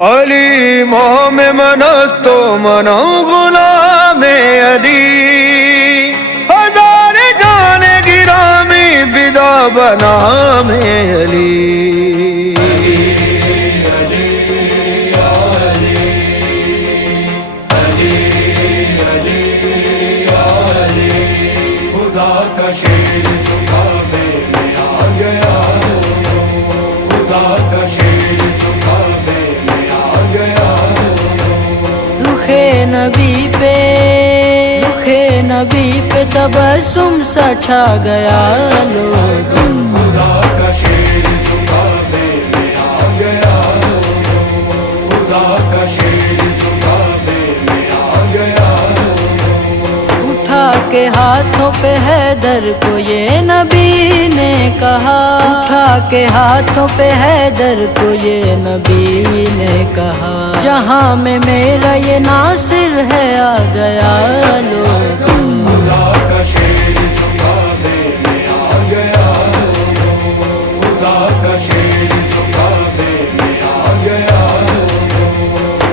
علی امام منست و منم غلام علی، ہزار جان گرامی فدا بنام علی۔ نبی پہ تبسم سا چھا گیا لوگوں، خدا کا شیر جھکانے میں آ گیا، خدا کا شیر جھکانے میں آ گیا۔ اٹھا کے ہاتھوں پہ حیدر کو یہ نبی نے کہا، اٹھا کے ہاتھوں پہ حیدر کو یہ نبی نے کہا، جہاں میں میرا یہ ناصر ہے آ گیا لوگوں، خدا کا شیر جھکانے میں آ گیا، خدا کا شیر جھکانے میں آ گیا۔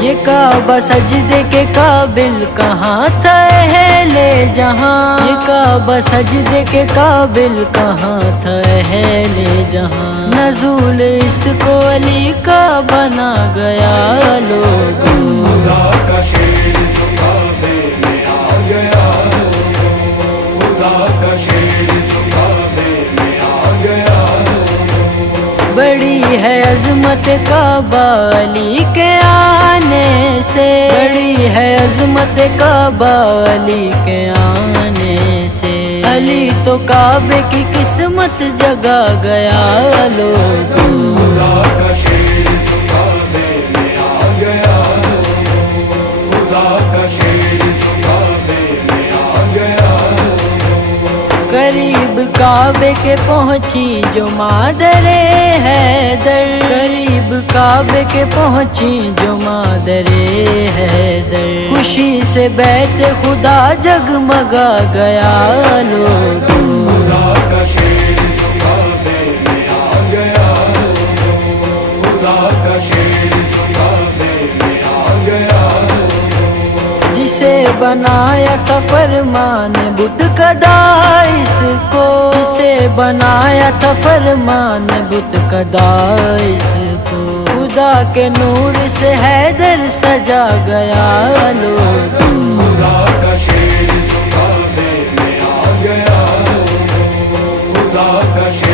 یہ کعبہ سجدے کے قابل کہاں تھا اہل جہاں، یہ کعبہ سجدے کے قابل کہاں تھا اہل جہاں، نزول اس کو علی کا بنا گیا لوگوں، خدا کا شیر جھکانے میں آ گیا، خدا کا شیر جھکانے میں آ گیا۔ بڑی ہے عظمت کعبہ علی کے آنے سے، بڑی ہے عظمت کعبہ علی کے آنے سے، علی تو کعبے کی قسمت جگا گیا لوگوں، خدا کا شیر جھکانے میں آ گیا، خدا کا شیر جھکانے میں آ گیا۔ قریب کعبے کے پہنچی جو مادر حیدر، قریب کعبے کے پہنچی جو مادر حیدر، خوشی سے بیت خدا جگمگا گیا لوگوں، خدا کا شیر جھکانے میں آ گیا، خدا کا شیر جھکانے میں آ گیا۔ جسے بنایا تھا فرمان بت کدا اس کو، جسے بنایا تھا فرمان بت کدا اس کو، خدا کے نور سے حیدر سجا گیا لوگوں، خدا کا شیر جھکانے میں آ گیا، خدا کا شیر